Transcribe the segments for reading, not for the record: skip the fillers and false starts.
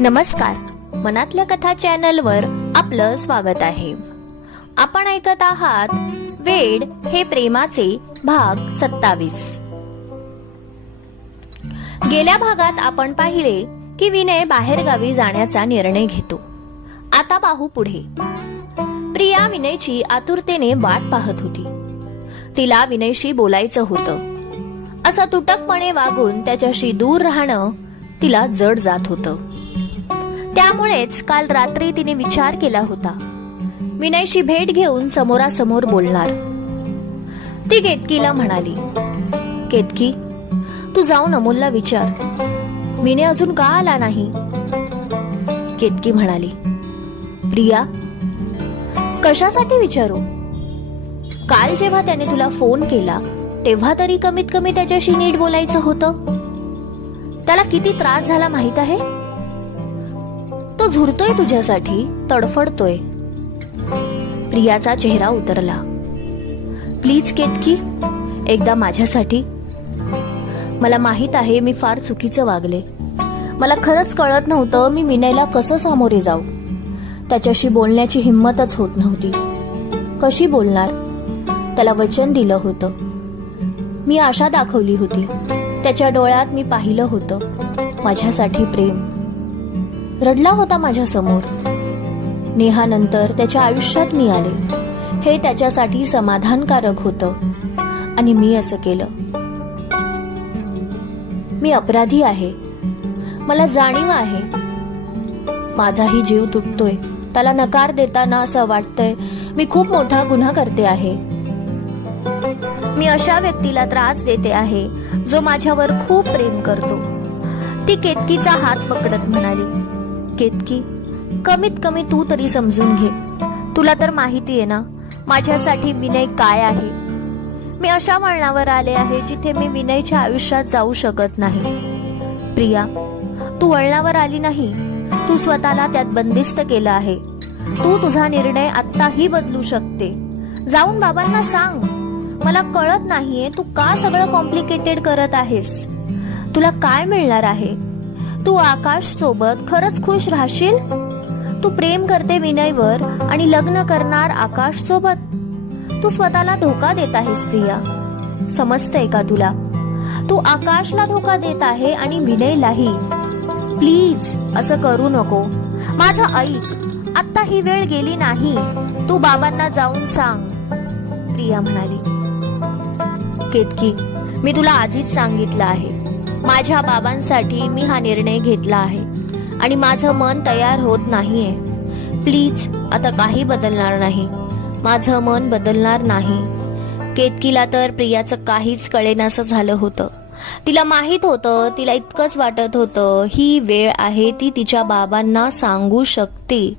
नमस्कार, मनातल्या कथा चॅनलवर आपलं स्वागत आहे. आपण ऐकत आहात वेड हे प्रेमाचे भाग 27. गेल्या भागात आपण पाहिले की विनय बाहेरगावी जाण्याचा निर्णय घेतो. आता पाहू पुढे. प्रिया विनयची आतुरतेने वाट पाहत होती. तिला विनयशी बोलायचं होतं. असं तुटकपणे वागून त्याच्याशी दूर राहणं तिला जड जात होतं. त्यामुळेच काल रात्री तिने विचार केला होता, विनयशी भेट घेऊन समोरासमोर बोलणार. ती केतकीला म्हणाली, केतकी, तू जाऊन अमोलला विचार, विनय अजून का आला नाही. केतकी म्हणाली, प्रिया, कशासाठी विचारू? काल जेव्हा त्याने तुला फोन केला तेव्हा तरी कमीत कमी त्याच्याशी नीट बोलायचं होतं. त्याला किती त्रास झाला माहित आहे. तो झुरतोय तुझ्यासाठी, तडफडतोय. प्रियाचा चेहरा उतरला. प्लीज केतकी, एकदा माझ्यासाठी. मला माहित आहे मी फार चुकीचं वागले. मला खरंच कळत नव्हतं मी विनयला कसं सामोरे जाऊ. त्याच्याशी बोलण्याची हिंमतच होत नव्हती. कशी बोलणार? त्याला वचन दिलं होतं. मी आशा दाखवली होती. त्याच्या डोळ्यात मी पाहिलं होतं माझ्यासाठी प्रेम. रडला होता माझ्या समोर. नेहानंतर त्याच्या आयुष्यात मी आले. हे त्याच्यासाठी समाधानकारक होतं आणि मी असं केलं. मी अपराधी आहे. मला जाणीव आहे. माझाही जीव तुटतोय. त्याला नकार देताना असं वाटतंय मी खूप मोठा गुन्हा करते आहे. मी अशा व्यक्तीला त्रास देते आहे जो माझ्यावर खूप प्रेम करतो. ती केतकीचा हात पकडत म्हणाली, केतकी, कमीत कमी तू तरी समजून घे. तुला तर माहिती आहे ना माझ्यासाठी विनय काय आहे. मी अशा वळणावर आले आहे जिथे मी विनयच्या आयुष्यात जाऊ शकत नाही. प्रिया, तू वळणावर आली नाही, तू स्वतःला त्यात बंदिस्त केलं आहे. तू तुझा निर्णय आत्ताही बदलू शकते. जाऊन बाबांना सांग, मला कळत नाहीये तू का सगळं कॉम्प्लिकेटेड करत आहेस. तुला काय मिळणार आहे? तू आकाश सोबत खरंच खुश राहशील? तू प्रेम करते विनयवर आणि लग्न करणार आकाश सोबत. तू स्वतःला धोका देत आहेस प्रिया. समजतंय का तुला? तू आकाशला धोका देत आहे आणि विनयलाही. प्लीज असं करू नको. माझं ऐक. आता ही वेळ गेली नाही. तू बाबांना जाऊन सांग. प्रिया म्हणाली, केतकी, मी तुला आधीच सांगितलं आहे. माझ्या बाबांसाठी मी हा निर्णय घेतला आहे आणि माझं मन तयार होत नाहीये. प्लीज आता काही बदलणार नाही. माझं मन बदलणार नाही. केतकीला तर प्रियाचं काहीच कळेनासं झालं होतं. तिला माहित होतं, तिला इतकंच वाटत होतं ही वेळ आहे ती तिच्या बाबांना सांगू शकते.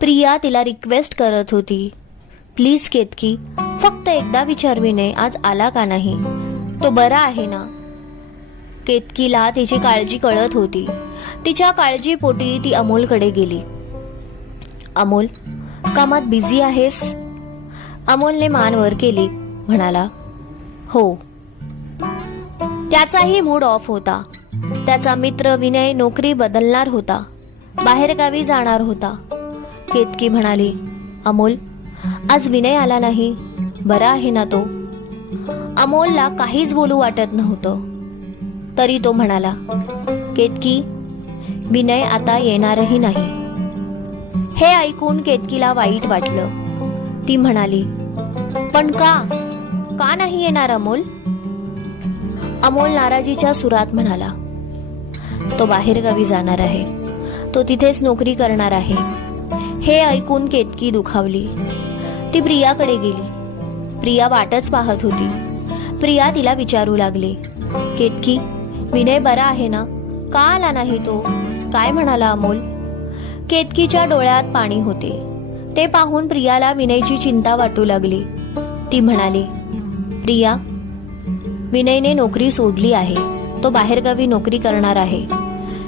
प्रिया तिला रिक्वेस्ट करत होती, प्लीज केतकी, फक्त एकदा विचार विनय आज आला का नाही. तो बरा आहे ना. केतकीला तिची काळजी कळत होती. तिच्या काळजीपोटी ती अमोलकडे गेली. अमोल, कामात बिझी आहेस? अमोलने मान वर केली, म्हणाला, हो. त्याचाही मूड ऑफ होता. त्याचा मित्र विनय नोकरी बदलणार होता, बाहेरगावी जाणार होता. केतकी म्हणाली, अमोल, आज विनय आला नाही. बरा आहे ना तो? अमोलला काहीच बोलू वाटत नव्हतं. तरी तो म्हणाला, केतकी, विनय आता येणारही नाही. हे ऐकून केतकीला वाईट वाटलं. ती म्हणाली, पण का नाही येणार अमोल? अमोल नाराजीच्या सुरात म्हणाला, तो बाहेरगावी जाणार आहे. तो तिथेच नोकरी करणार आहे. हे ऐकून केतकी दुखावली. ती प्रियाकडे गेली. प्रिया वाटच पाहत होती. प्रिया तिला विचारू लागली, केतकी, विनय बरा आहे ना? का आला नाही तो? काय म्हणाला अमोल? केतकीच्या डोळ्यात पाणी होते. ते पाहून प्रियाला विनयची चिंता वाटू लागली. ती म्हणाली, प्रिया, विनयने नोकरी सोडली आहे. तो बाहेरगावी नोकरी करणार आहे.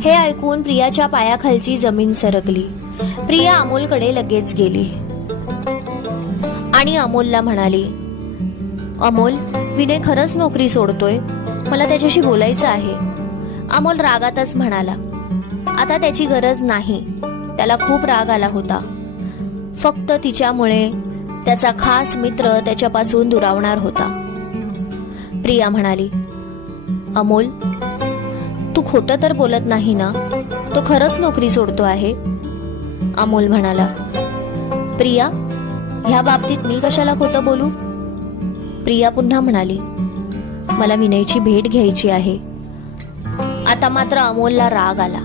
हे ऐकून प्रियाच्या पायाखालची जमीन सरकली. प्रिया अमोलकडे लगेच गेली आणि अमोलला म्हणाली, अमोल, विनय खरंच नोकरी सोडतोय. मला त्याच्याशी बोलायचं आहे. अमोल रागातच म्हणाला, आता त्याची गरज नाही. त्याला खूप राग आला होता. फक्त तिच्यामुळे त्याचा खास मित्र त्याच्यापासून दुरावणार होता. प्रिया म्हणाली, अमोल, तू खोटं तर बोलत नाही ना? तो खरंच नोकरी सोडतो आहे? अमोल म्हणाला, प्रिया, ह्या बाबतीत मी कशाला खोटं बोलू? प्रिया पुन्हा म्हणाली, मला विनयची भेट घ्यायची आहे. आता मात्र अमोलला राग आला.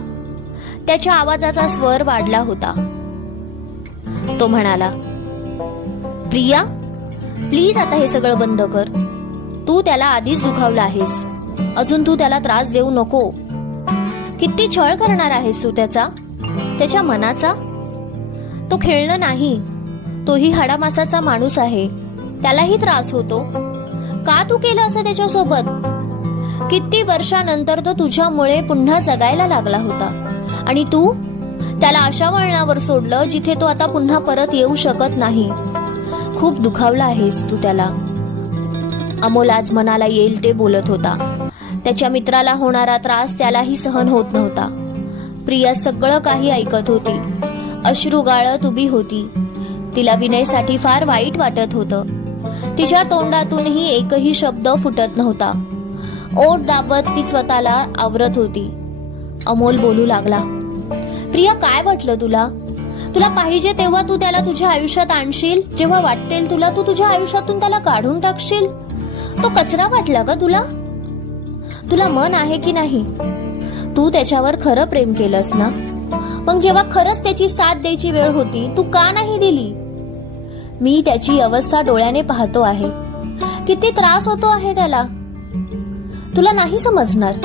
त्याच्या आवाजाचा स्वर वाढला होता. तो म्हणाला, प्रिया, प्लीज आता हे सगळं बंद कर. तू त्याला आधीच दुखावलं आहेस. अजून तू त्याला त्रास देऊ नको. किती छळ करणार आहेस तू त्याच्या मनाचा? तो खेळणं नाही, तोही हाडामासाचा माणूस आहे. त्यालाही त्रास होतो. का तू केलं असं त्याच्यासोबत? किती वर्षानंतर तो तुझ्यामुळे पुन्हा जगायला लागला होता आणि तू त्याला अशा वळणावर सोडलं जिथे तो आता पुन्हा परत येऊ शकत नाही. खूप दुखावला आहेस तू त्याला. अमोल आज मनाला येईल ते बोलत होता. त्याच्या मित्राला होणारा त्रास त्यालाही सहन होत नव्हता. प्रिया सगळं काही ऐकत होती. अश्रू गाळत उभी होती. तिला विनयसाठी फार वाईट वाटत होतं. तिच्या तोंडातूनही एकही शब्द फुटत नव्हता. ओठ दाबत ती स्वतःला आवरत होती. अमोल बोलू लागला, प्रिया, काय वाटलं तुला? तुला पाहिजे तेव्हा तू त्याला तुझ्या आयुष्यात आणशील. जेव्हा वाटेल तुला तू तुझ्या आयुष्यातून त्याला काढून टाकशील. तो कचरा वाटला का तुला? तुला मन आहे की नाही? तू त्याच्यावर खरं प्रेम केलंस ना? मग जेव्हा खरंच त्याची साथ द्यायची वेळ होती, तू का नाही दिली? मी त्याची अवस्था डोळ्याने पाहतो आहे. किती त्रास होतो आहे त्याला. तुला नाही समजणार.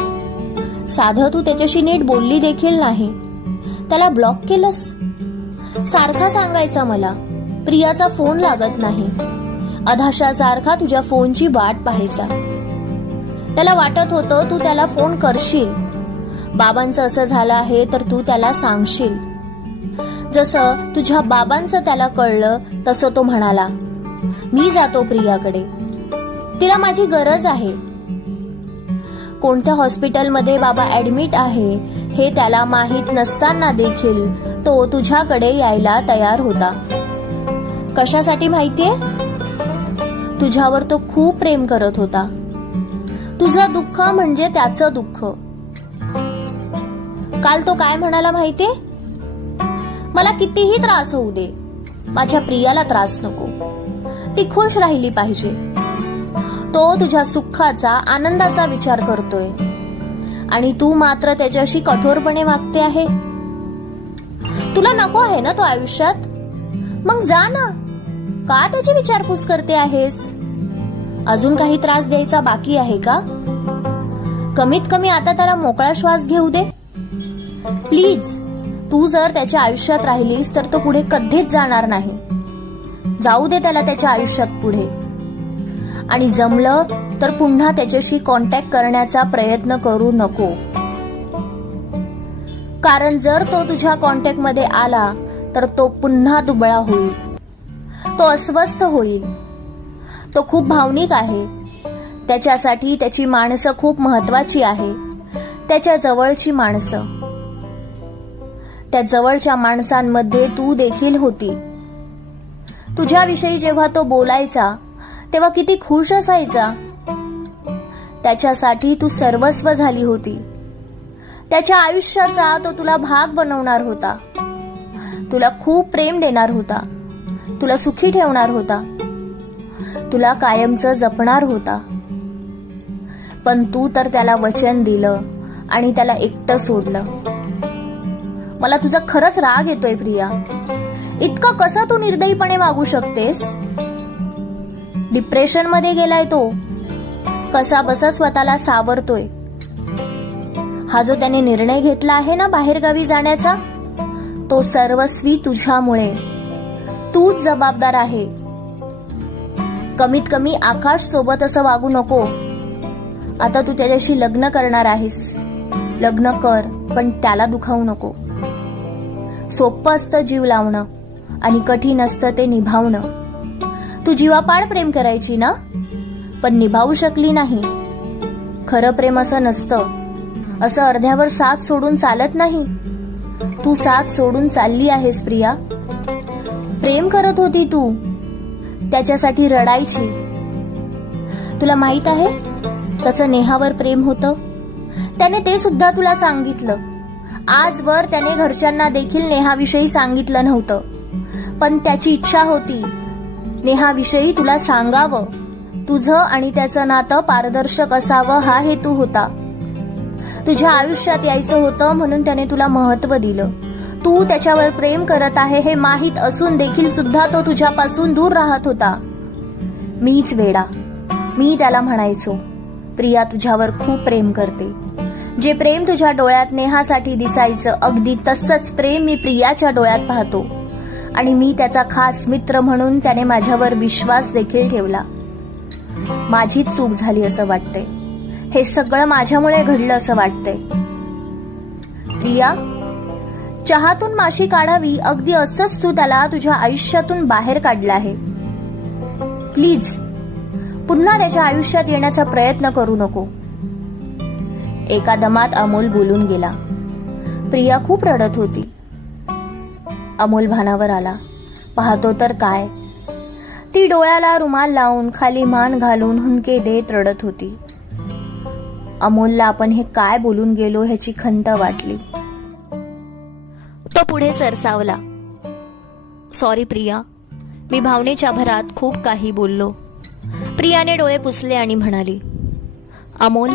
साधं तू त्याच्याशी नीट बोलली देखील नाही. त्याला ब्लॉक केलंस. सारखा सांगायचा मला, प्रियाचा फोन लागत नाही. अधाशासारखा तुझ्या फोनची वाट पाहायचा. त्याला वाटत होतं तू त्याला फोन करशील. बाबांचं असं झालं आहे तर तू त्याला सांगशील. जसं तुझ्या बाबांचं त्याला कळलं तसं तो म्हणाला, मी जातो प्रियाकडे. तिला माझी गरज आहे. कोणत्या हॉस्पिटलमध्ये बाबा ऍडमिट आहे हे त्याला माहित नसताना देखील तो तुझ्याकडे यायला तयार होता. कशासाठी माहितीये? तुझ्यावर तो खूप प्रेम करत होता. तुझं दुःख म्हणजे त्याचं दुःख. काल तो काय म्हणाला माहितीये? मला कितीही त्रास होऊ दे, माझ्या प्रियाला त्रास नको. ती खुश राहिली पाहिजे. तो तुझ्या सुखाचा, आनंदाचा विचार करतोय आणि तू मात्र त्याच्याशी कठोरपणे वागते आहे. तुला नको आहे ना तो आयुष्यात? मग जा ना. का त्याची विचारपूस करते आहेस? अजून काही त्रास द्यायचा बाकी आहे का? कमीत कमी आता त्याला मोकळा श्वास घेऊ दे. प्लीज, तू जर त्याच्या आयुष्यात राहिलीस तर तो पुढे कधीच जाणार नाही. जाऊ दे त्याला त्याच्या आयुष्यात पुढे. आणि जमलं तर पुन्हा त्याच्याशी कॉन्टॅक्ट करण्याचा प्रयत्न करू नको. कारण जर तो तुझ्या कॉन्टॅक्ट मध्ये आला तर तो पुन्हा दुबळा होईल. तो अस्वस्थ होईल. तो खूप भावनिक आहे. त्याच्यासाठी त्याची माणसं खूप महत्वाची आहे. त्याच्या जवळची माणसं. त्या जवळच्या माणसांमध्ये तू देखील होती. तुझ्याविषयी जेव्हा तो बोलायचा तेव्हा किती खुश असायचा. त्याच्यासाठी तू सर्वस्व झाली होती. त्याच्या आयुष्याचा तो तुला भाग बनवणार होता. तुला खूप प्रेम देणार होता. तुला सुखी ठेवणार होता. तुला कायमचं जपणार होता. पण तू तर त्याला वचन दिलं आणि त्याला एकटं सोडलं. मला तुझा खरंच राग येतोय प्रिया. इतका कसा तू निर्दयीपणे वागू शकतेस? डिप्रेशन मध्ये गेलाय तो. कसा बसा स्वतःला सावरतोय. हा जो त्याने निर्णय घेतला आहे ना बाहेरगावी जाण्याचा, तो सर्वस्वी तुझ्यामुळे. तूच जबाबदार आहे. कमीत कमी आकाश सोबत असं वागू नको. आता तू त्याच्याशी लग्न करणार आहेस. लग्न कर, पण त्याला दुखावू नको. सोपं असतं जीव लावणं आणि कठीण असतं ते निभावणं. तू जीवापाड प्रेम करायची ना, पण निभावू शकली नाही. खरं प्रेम असं नसतं. असं अर्ध्यावर साथ सोडून चालत नाही. तू साथ सोडून चालली आहेस प्रिया. प्रेम करत होती तू, त्याच्यासाठी रडायची. तुला माहित आहे त्याचं नेहावर प्रेम होतं. त्याने ते सुद्धा तुला सांगितलं. आजवर त्याने घरच्यांना देखील नेहाविषयी सांगितलं नव्हतं, पण त्याची इच्छा होती नेहाविषयी तुला सांगावं. तुझं आणि त्याचं नातं पारदर्शक असावं हा हेतू होता. तुझ्या आयुष्यात यायचं होतं म्हणून त्याने तुला महत्व दिलं. तू त्याच्यावर प्रेम करत आहे हे माहीत असून देखील सुद्धा तो तुझ्यापासून दूर राहत होता. मीच वेडा. मी त्याला म्हणायचो, प्रिया तुझ्यावर खूप प्रेम करते. जे प्रेम तुझ्या डोळ्यात नेहासाठी दिसायचं अगदी तसंच प्रेम मी प्रियाच्या डोळ्यात पाहतो. आणि मी त्याचा खास मित्र म्हणून त्याने माझ्यावर विश्वास देखील ठेवला. माझीच चूक झाली असं वाटतंय. हे सगळं माझ्यामुळे घडलं असं वाटतंय. प्रिया, चहातून माशी काढावी अगदी असंच तू त्याला तुझ्या आयुष्यातून बाहेर काढलं आहे. प्लीज पुन्हा त्याच्या आयुष्यात येण्याचा प्रयत्न करू नको. एका दमात अमोल बोलून गेला. प्रिया खूप रडत होती. अमोल भानावर आला. पाहतो तर काय, ती डोळ्याला रुमाल लावून खाली मान घालून हुंदके देत रडत होती. अमोलला आपण हे काय बोलून गेलो ह्याची खंत वाटली. तो पुढे सरसावला. सॉरी प्रिया, मी भावनेच्या भरात खूप काही बोललो. प्रियाने डोळे पुसले आणि म्हणाली, अमोल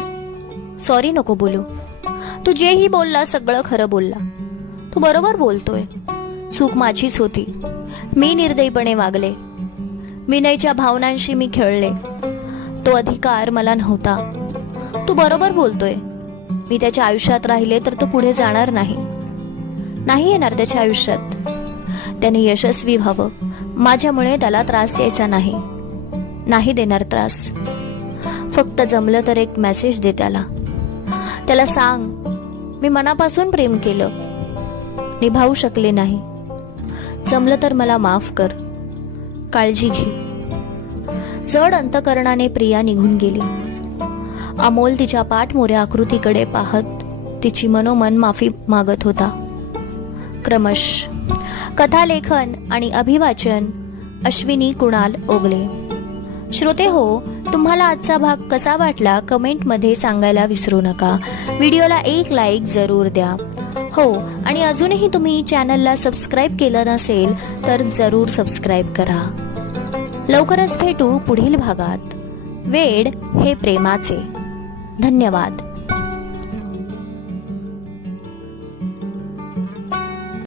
सॉरी नको बोलू. तू जेही बोलला सगळं खरं बोलला. तू बरोबर बोलतोय. चूक माझीच होती. मी निर्दयीपणे वागले. विनयच्या भावनांशी मी खेळले. तो अधिकार मला नव्हता. तू बरोबर बोलतोय. मी त्याच्या आयुष्यात राहिले तर तो पुढे जाणार नाही. नाही येणार त्याच्या आयुष्यात. त्याने यशस्वी व्हावं. माझ्यामुळे त्याला त्रास द्यायचा नाही. नाही देणार त्रास. फक्त जमलं तर एक मेसेज दे त्याला. त्याला सांग मी मनापासून प्रेम केलं, निभावू शकले नाही. जमलं तर मला माफ कर. काळजी घे. जड अंतकरणाने प्रिया निघून गेली. अमोल तिच्या पाठमोऱ्या आकृतीकडे पाहत तिची मनोमन माफी मागत होता. क्रमश कथालेखन आणि अभिवाचन अश्विनी कुणाल ओगले. श्रोते हो, तुम्हाला आजचा भाग कसा वाटला कमेंटमध्ये सांगायला विसरू नका. व्हिडिओला एक लाईक जरूर द्या. हो, आणि अजूनही तुम्ही चॅनलला सबस्क्राईब केलं नसेल तर जरूर सबस्क्राईब करा. लवकरच भेटू पुढील भागात. वेड हे प्रेमाचे. धन्यवाद.